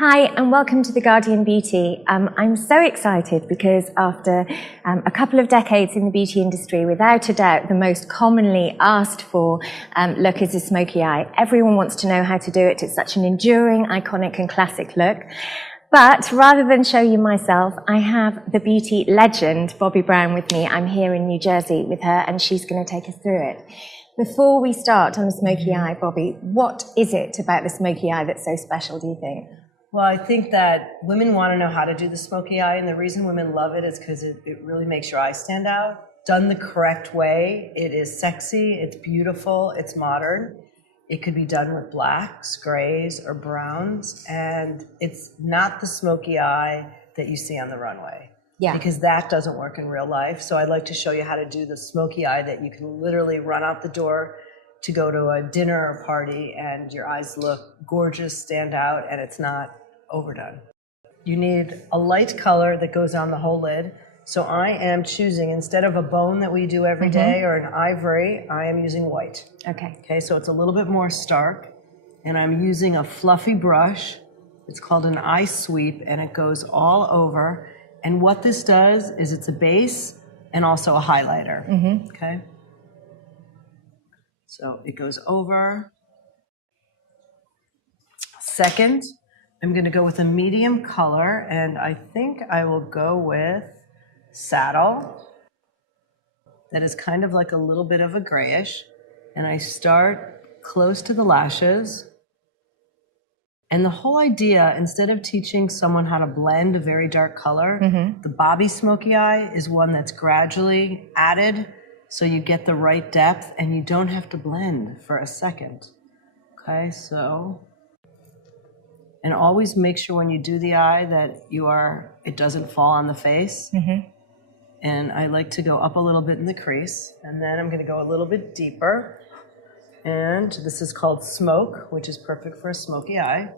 Hi, and welcome to The Guardian Beauty. I'm so excited because after a couple of decades in the beauty industry, without a doubt, the most commonly asked for look is a smoky eye. Everyone wants to know how to do it. It's such an enduring, iconic, and classic look. But rather than show you myself, I have the beauty legend, Bobbi Brown, with me. I'm here in New Jersey with her, and she's going to take us through it. Before we start on the smoky eye, Bobbi, what is it about the smoky eye that's so special, do you think? Well, I think that women want to know how to do the smoky eye, and the reason women love it is because it really makes your eyes stand out. Done the correct way, it is sexy, it's beautiful, it's modern. It could be done with blacks, grays, or browns, and it's not the smoky eye that you see on the runway. Yeah. Because that doesn't work in real life. So I'd like to show you how to do the smoky eye that you can literally run out the door to go to a dinner or party and your eyes look gorgeous, stand out, and it's not overdone. You need a light color that goes on the whole lid. So I am choosing, instead of a bone that we do every day or an ivory, I am using white. Okay, so it's a little bit more stark. And I'm using a fluffy brush. It's called an eye sweep, and it goes all over. And what this does is it's a base and also a highlighter. Okay. So it goes over. Second, I'm going to go with a medium color, and I think I will go with Saddle. That is kind of like a little bit of a grayish. And I start close to the lashes. And the whole idea, instead of teaching someone how to blend a very dark color, the Bobbi smoky eye is one that's gradually added so you get the right depth and you don't have to blend for a second. Okay, so, and always make sure when you do the eye that it doesn't fall on the face. And I like to go up a little bit in the crease, and then I'm going to go a little bit deeper. And this is called Smoke, which is perfect for a smoky eye.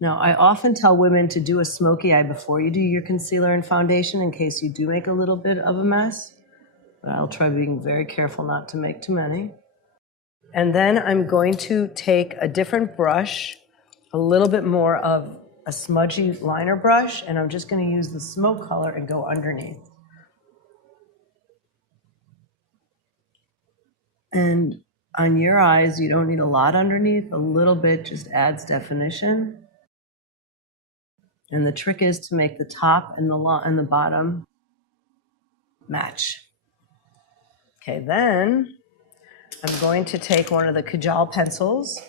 Now, I often tell women to do a smoky eye before you do your concealer and foundation in case you do make a little bit of a mess. But I'll try being very careful not to make too many. And then I'm going to take a different brush, a little bit more of a smudgy liner brush, and I'm just going to use the smoke color and go underneath. And on your eyes, you don't need a lot underneath. A little bit just adds definition. And the trick is to make the top and the bottom match. Okay, then I'm going to take one of the Kajal pencils.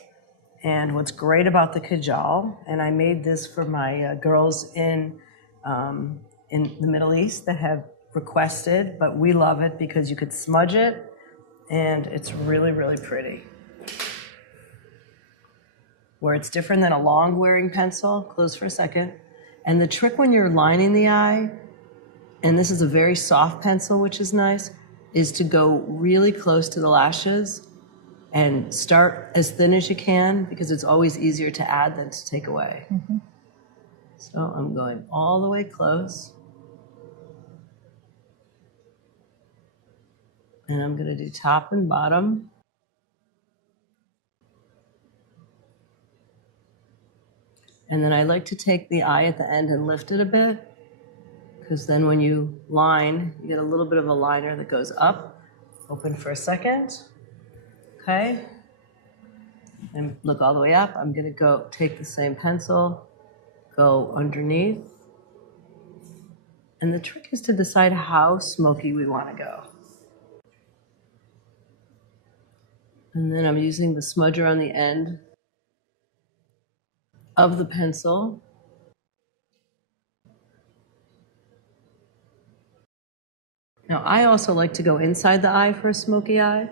And what's great about the Kajal, and I made this for my girls in the Middle East that have requested, but we love it because you could smudge it, and it's really, really pretty. Where it's different than a long wearing pencil, close for a second. And the trick when you're lining the eye, and this is a very soft pencil, which is nice, is to go really close to the lashes and start as thin as you can because it's always easier to add than to take away. So I'm going all the way close. And I'm going to do top and bottom. And then I like to take the eye at the end and lift it a bit because then when you line, you get a little bit of a liner that goes up. Open for a second. Okay. And look all the way up. I'm going to go take the same pencil, go underneath. And the trick is to decide how smoky we want to go. And then I'm using the smudger on the end of the pencil. Now, I also like to go inside the eye for a smoky eye.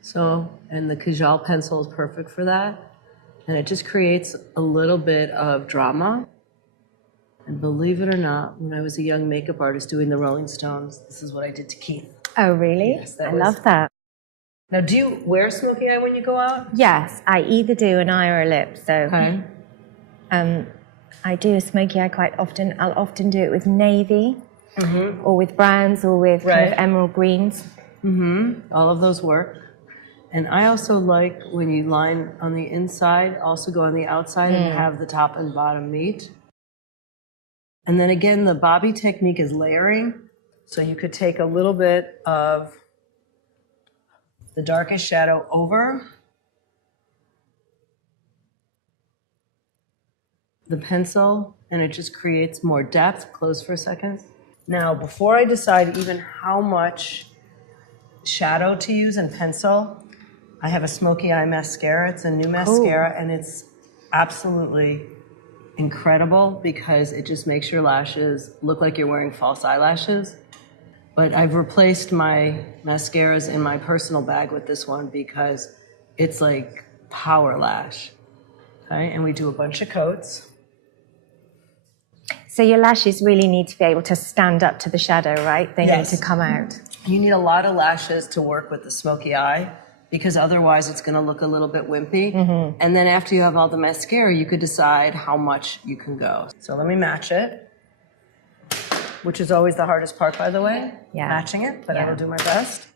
So, and the Kajal pencil is perfect for that. And it just creates a little bit of drama. And believe it or not, when I was a young makeup artist doing the Rolling Stones, this is what I did to Keith. Oh, really? Yes, I love that. Now, do you wear smoky eye when you go out? Yes, I either do an eye or a lip. So I do a smoky eye quite often. I'll often do it with navy or with browns or with kind of emerald greens. All of those work. And I also like when you line on the inside, also go on the outside and have the top and bottom meet. And then again, the Bobbi technique is layering. So you could take a little bit of the darkest shadow over the pencil, and it just creates more depth. Close for a second. Now, before I decide even how much shadow to use in pencil, I have a Smokey Eye mascara. It's a new mascara, and it's absolutely incredible because it just makes your lashes look like you're wearing false eyelashes. But I've replaced my mascaras in my personal bag with this one because it's like power lash. Okay, and we do a bunch of coats. So your lashes really need to be able to stand up to the shadow, right? They Yes. need to come out. You need a lot of lashes to work with the Smokey Eye because otherwise it's going to look a little bit wimpy. And then after you have all the mascara, you could decide how much you can go. So let me match it, which is always the hardest part, by the way, matching it, but I will do my best.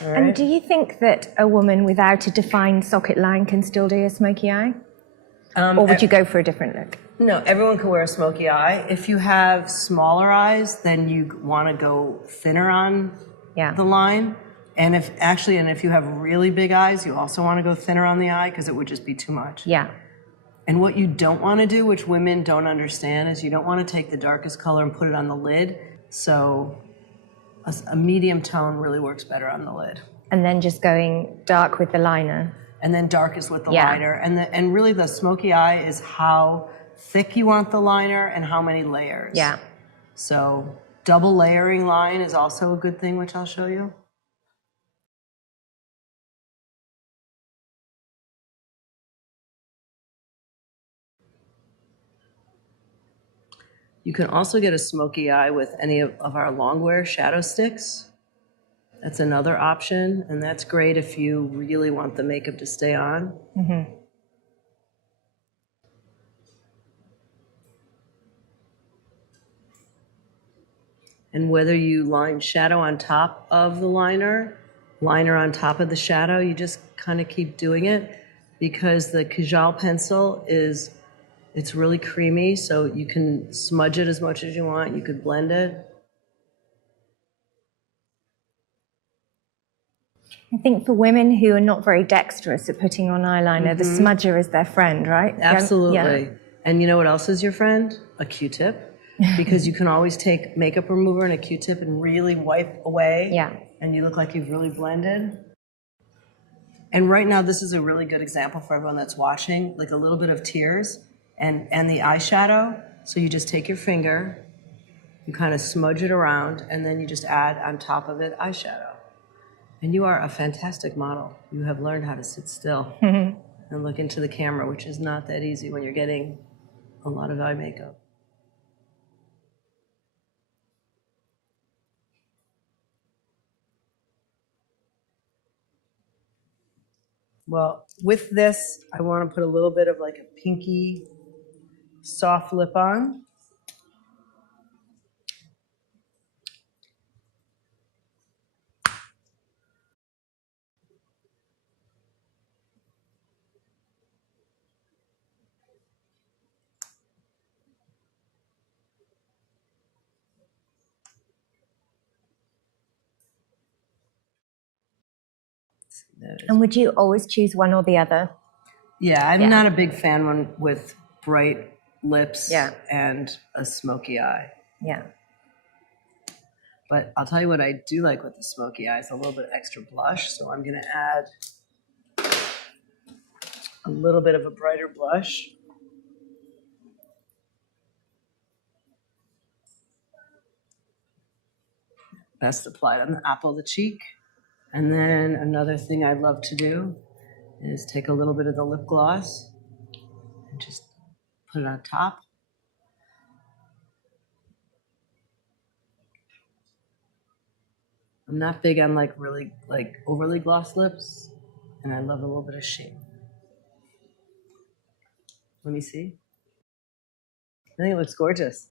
All right. And do you think that a woman without a defined socket line can still do a smoky eye? Or would you go for a different look? No, everyone can wear a smoky eye. If you have smaller eyes, then you want to go thinner on the line. And if you have really big eyes, you also want to go thinner on the eye because it would just be too much. Yeah. And what you don't want to do, which women don't understand, is you don't want to take the darkest color and put it on the lid. So a medium tone really works better on the lid. And then just going dark with the liner. And then darkest with the liner. And really the smoky eye is how thick you want the liner and how many layers. Yeah. So double layering line is also a good thing, which I'll show you. You can also get a smoky eye with any of our longwear shadow sticks. That's another option, and that's great if you really want the makeup to stay on. And whether you line shadow on top of the liner on top of the shadow, you just kind of keep doing it because the Kajal pencil it's really creamy, so you can smudge it as much as you want. You could blend it. I think for women who are not very dexterous at putting on eyeliner, the smudger is their friend, right? Absolutely. Yeah. And you know what else is your friend? A Q-tip. Because you can always take makeup remover and a Q-tip and really wipe away. Yeah. And you look like you've really blended. And right now, this is a really good example for everyone that's watching, like a little bit of tears and the eyeshadow. So you just take your finger, you kind of smudge it around, and then you just add on top of it eyeshadow. And you are a fantastic model. You have learned how to sit still and look into the camera, which is not that easy when you're getting a lot of eye makeup. Well, with this, I want to put a little bit of like a pinky soft lip on. And would you always choose one or the other? Yeah, I'm not a big fan with bright lips Yeah. and a smoky eye. Yeah. But I'll tell you what I do like with the smoky eye is a little bit extra blush. So I'm going to add a little bit of a brighter blush. Best applied on the apple of the cheek. And then another thing I love to do is take a little bit of the lip gloss and just put it on top. I'm not big on really overly gloss lips, and I love a little bit of sheen. Let me see. I think it looks gorgeous.